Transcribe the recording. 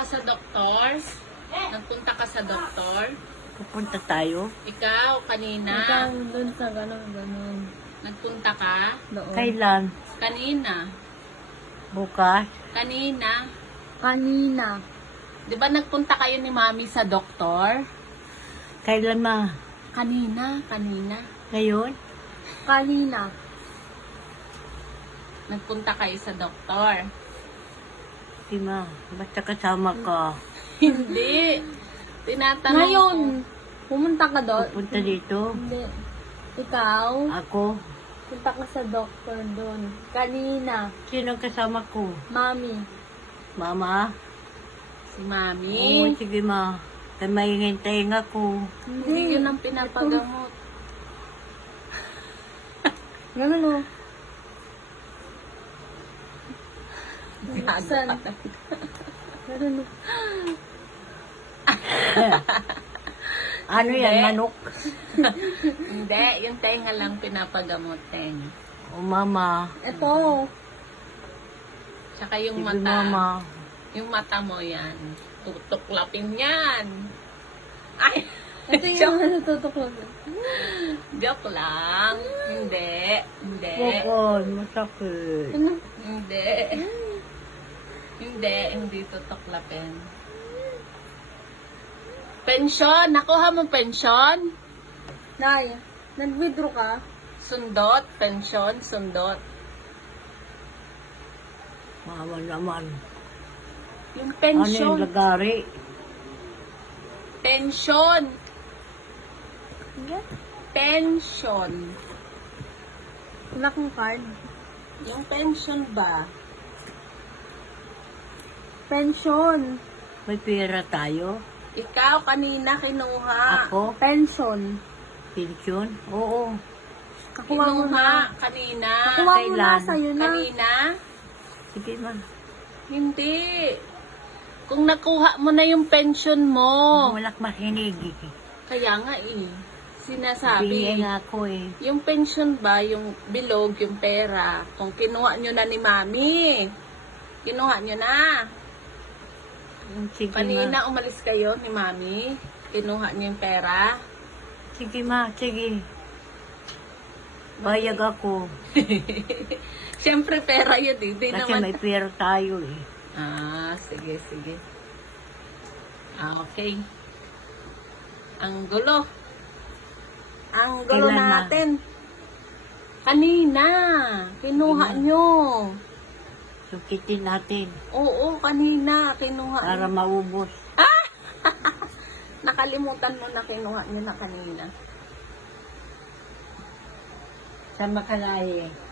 ka sa doktor? Nagpunta ka sa doktor? Pupunta tayo? Ikaw, kanina? Ikaw, doon sa ganun, ganun. Nagpunta ka? Doon. Kailan? Kanina. Bukas? Kanina. Kanina. kanina. Di ba nagpunta kayo ni mami sa doktor? Kailan ma? Kanina, kanina. Ngayon? Kanina. Nagpunta kayo sa doktor? Ima, ba't ka kasama ka? Hindi. Tinatanong Ngayon, pumunta ka doon. Pupunta dito? Hindi. Ikaw? Ako? Punta ka sa doktor doon. Kanina. Sino kasama ko? Mami. Mama? Si Mami? Oo, sige ma. Kaya may hintayin ako. Hindi. Hindi yun ang pinapagamot. Ano o. No. Saan? Pero ano? ano? yan? Manok? hindi. Yung tenga lang pinapagamot, tenga. Oh, mama. Hindi. Ito. Tsaka yung Sige, mata. mama. Yung mata mo yan. Tutuklapin yan. Ay! Ito yung, yung ano tutuklapin. Joke lang. hindi. Hindi. Bukod. Masakit. Hindi. M hindi. Hindi, hindi to taklapin. Pensyon! Nakuha mo pensyon? Nay, nag-withdraw ka? Sundot, pensyon, sundot. Mama naman. Yung pensyon. Ano yung lagari? Pensyon. Yeah. Pensyon. Wala kong card. Yung pensyon ba? pension. May pera tayo? Ikaw, kanina kinuha. Ako? Pension. Pension? Oo. Nakukuha kinuha, mo na. Kanina. Kinuha mo na sa'yo na. Kanina? Sige ma. Hindi. Kung nakuha mo na yung pension mo. No, Wala makinig. Kaya nga eh. Sinasabi. Hindi eh, ako eh. Yung pension ba, yung bilog, yung pera. Kung kinuha nyo na ni mami. Kinuha nyo na. Kanina umalis kayo ni Mami. Kinuha niya yung pera. Sige ma, sige. Bayag ako. Siyempre pera yun eh. Di, di Kasi naman... may pera tayo eh. Ah, sige, sige. Ah, okay. Ang gulo. Ang gulo Kailan natin. Na? Kanina. Kinuha Kailan? nyo sukitin natin. Oo, oh, kanina, kinuha. Para yun. maubos. Ah! Nakalimutan mo na kinuha niya na kanina. Sa makalaya. Eh.